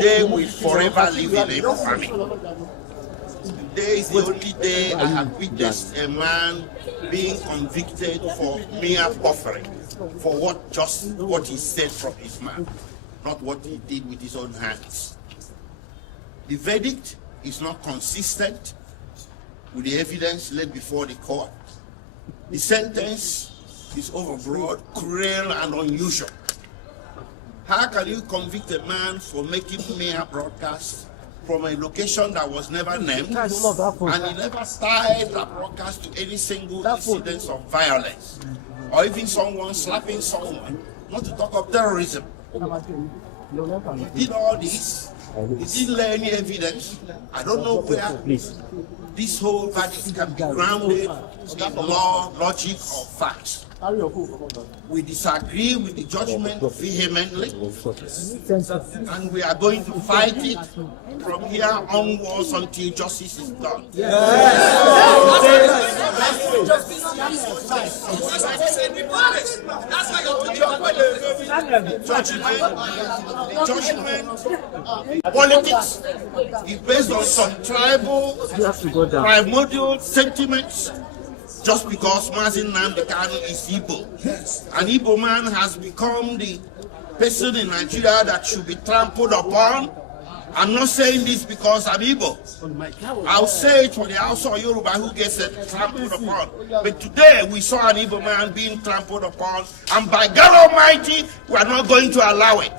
Today will forever live in infamy. Today is the only day I have witnessed a man being convicted for mere buffering, for what he said from his mouth, not what he did with his own hands. The verdict is not consistent with the evidence laid before the court. The sentence is overbroad, cruel, and unusual. How can you convict a man for making mere broadcasts from a location that was never named, and he never tied that broadcast to any single incident of violence, or even someone slapping someone, not to talk of terrorism? He did all this. He didn't lay any evidence. I don't know where this whole verdict can be grounded in law, logic, or facts. We disagree with the judgment vehemently, and we are going to fight it from here onwards until justice is done. Judgment, politics is based on some tribal, primordial sentiments. Just because Nnamdi Kanu is Igbo, an Igbo man has become the person in Nigeria that should be trampled upon. I'm not saying this because I'm Igbo. I'll say it for the Hausa or Yoruba who gets trampled upon. But today we saw an Igbo man being trampled upon, and by God Almighty, we are not going to allow it.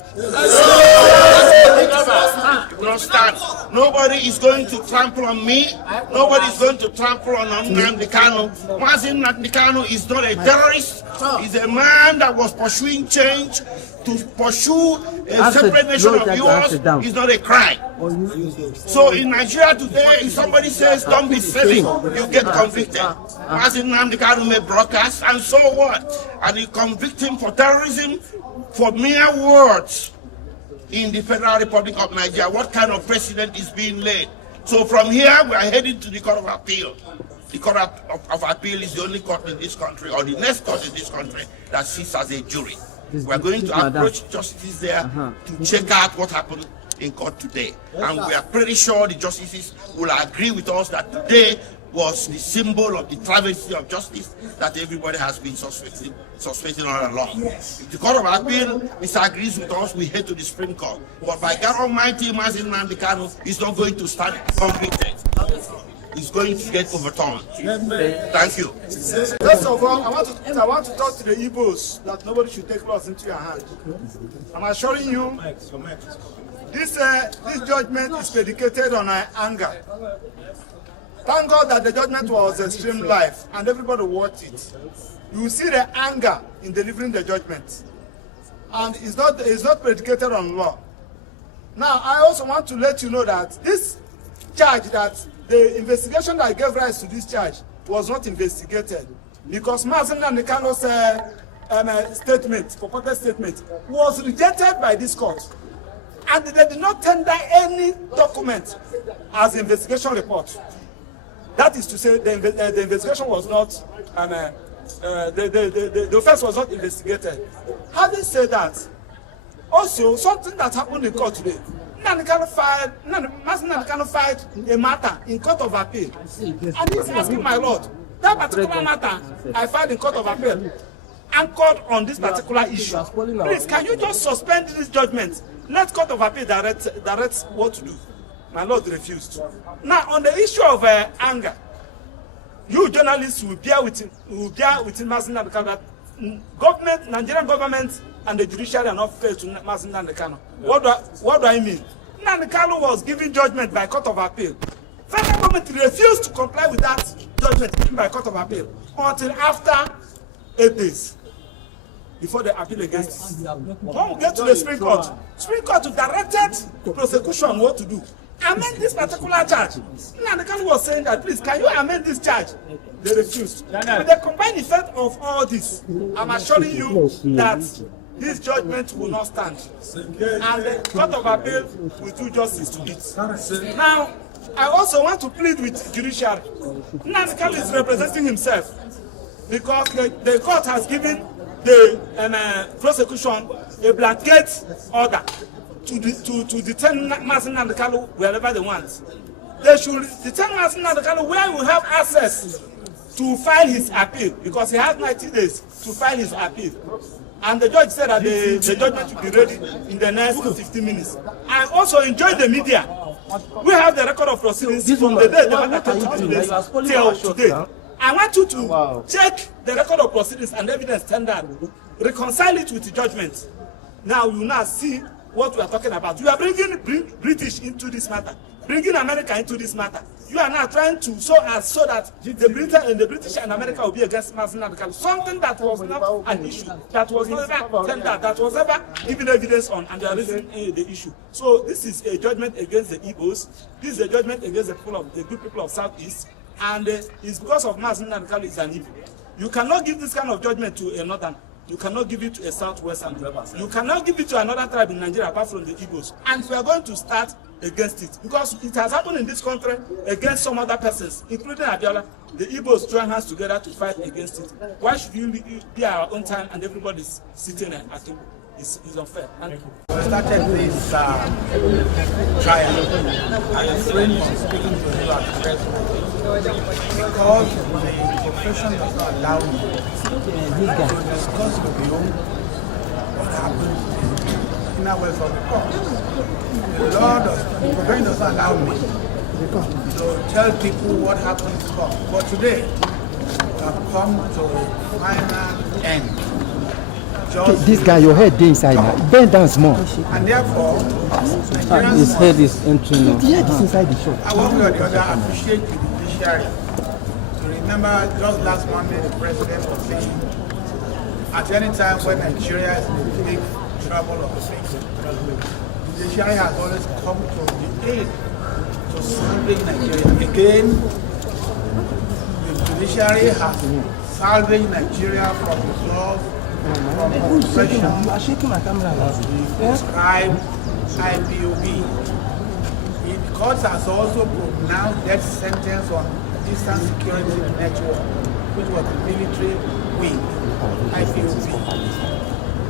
Nobody is going to trample on me. Nobody is going to trample on Nnamdi Kanu. Nnamdi Kanu is not a terrorist. He's a man that was pursuing change. To pursue a separate nation of yours is not a crime. So in Nigeria today, if somebody says don't be silly, you get convicted. Nnamdi Kanu may broadcast, and so what? And you convict him for terrorism, for mere words in the Federal Republic of Nigeria. What kind of precedent is being laid? So from here, we are heading to the Court of Appeal. The Court of Appeal is the only court in this country, or the next court in this country, that sits as a jury. We are going to approach justices there to check out what happened in court today. And we are pretty sure the justices will agree with us that today was the symbol of the travesty of justice that everybody has been suspecting all along. If the Court of Appeal disagrees with us, we head to the Supreme Court. But by God Almighty, Nnamdi Kanu is not going to stand convicted. Is going to get overturned. Thank you. First of all, I want to talk to the Igbos that nobody should take laws into your hand. I'm assuring you, this judgment is predicated on anger. Thank God that the judgment was streamed live and everybody watched it. You will see the anger in delivering the judgment, and it's not predicated on law. Now, I also want to let you know that this charge, that the investigation that gave rise to this charge was not investigated, because Nnamdi Kanu's statement, purported statement, was rejected by this court, and they did not tender any document as investigation report. That is to say, the investigation was not, the offense was not investigated. Having said that, also something that happened in court today. Nnamdi Kanu filed a matter in Court of Appeal, and he's asking, my lord, that particular matter I filed in Court of Appeal anchored on this particular issue. Please, can you just suspend this judgment? Let Court of Appeal direct what to do. My lord refused. Now, on the issue of anger, you journalists will bear with Nnamdi Kanu that government, Nigerian government, and the judiciary are not fair to Nnamdi Kanu. What do I mean? Nnamdi Kanu was given judgment by Court of Appeal. Federal government refused to comply with that judgment given by Court of Appeal until after 8 days before the appeal against it. When we get to the Supreme Court directed the prosecution on what to do. Amend this particular charge. Nnamdi Kanu was saying that, please, can you amend this charge? They refused. With the combined effect of all this, I'm assuring you that this judgment will not stand, and the Court of Appeal will do justice to it. Now, I also want to plead with judiciary. Nnamdi Kanu is representing himself, because the court has given the prosecution a blanket order to detain Nnamdi Kanu wherever they want. They should detain Nnamdi Kanu where we have access to file his appeal, because he has 90 days to file his appeal. And the judge said that the judgment will be ready in the next 15 minutes. And also enjoy the media. We have the record of proceedings from the day the matter came to this till today. I want you to check the record of proceedings and evidence tendered, reconcile it with the judgment. Now you now see what we are talking about. You are bringing British into this matter, bringing America into this matter. You are now trying to so that the British and America will be against Nnamdi Kanu. Something that was not an issue, that was never tendered, that was never given evidence on, and they are raising the issue. So this is a judgment against the Igbos. This is a judgment against the good people of Southeast, and it's because of Nnamdi Kanu is an evil. You cannot give this kind of judgment to a northern. You cannot give it to a southwestern. You cannot give it to another tribe in Nigeria apart from the Igbos. And we are going to start against it, because it has happened in this country against some other persons, including Abiola. The Igbos join hands together to fight against it. Why should you be our own time and everybody's sitting at table? It's unfair. Thank you. We started this trial, and a friend was speaking to you at first, because the profession does not allow me to discuss with you what happened in our way from the court. The law the profession does not allow me to tell people what happened in court. But today, we have come to a final end. This guy, your head is inside now. Bend down small. And therefore, his head is entering now. The head is inside the shop. I want to the other appreciate the judiciary. To remember, just last Monday, the president was saying, at any time when Nigeria is in big trouble or things, the judiciary has always come to the aid to salvage Nigeria. Again, the judiciary has salvaged Nigeria from the laws, from oppression, prescribed IPOB. The court has also pronounced death sentence on Eastern Security Network, which was the military wing, IPOB.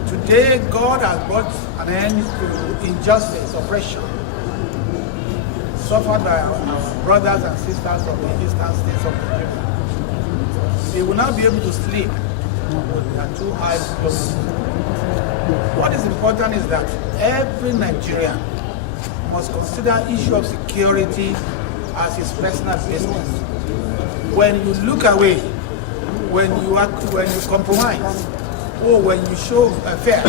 Today, God has brought an end to injustice, oppression, suffered by our brothers and sisters from the eastern states of Nigeria. They will not be able to sleep with their two eyes closed. What is important is that every Nigerian must consider issue of security as his personal business. When you look away, when you compromise, or when you show fear,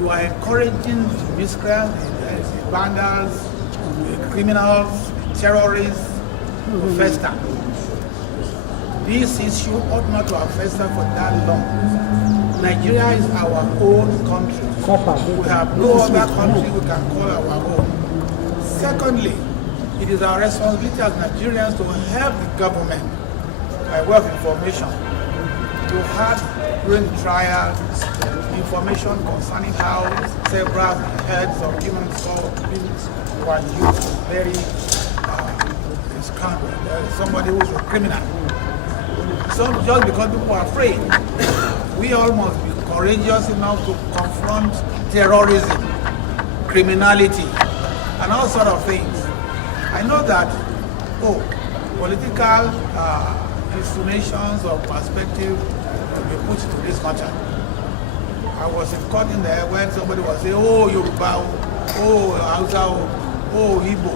you are encouraging the miscreants, the vandals, the criminals, the terrorists to fester. This issue ought not to have festered for that long. Nigeria is our own country. We have no other country we can call our own. Secondly, it is our responsibility as Nigerians to help the government by way of information. You had during the trial information concerning how several heads of human beings were used very somebody who is a criminal. So just because people are afraid, we all must be courageous enough to confront terrorism, criminality, and all sort of things. I know that, political insinuations or perspective will be put to this matter. I was in court in there when somebody was saying, oh, Yoruba, oh, Hausa, oh, Igbo.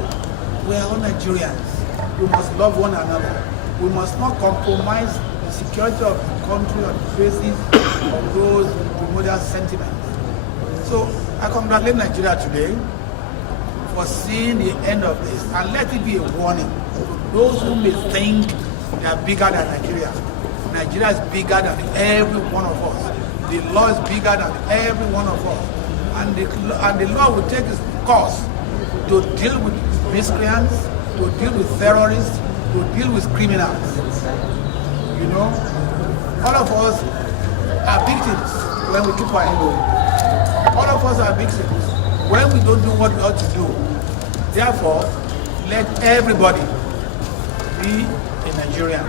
We are all Nigerians. We must love one another. We must not compromise the security of the country on the basis of those primordial sentiments. So I congratulate Nigeria today for seeing the end of this, and let it be a warning to those who may think they are bigger than Nigeria. Nigeria is bigger than every one of us. The law is bigger than every one of us. And the law will take its course to deal with miscreants, to deal with terrorists, to deal with criminals. You know, all of us are victims when we keep quiet. All of us are victims when we don't do what we ought to do. Therefore, let everybody be a Nigerian.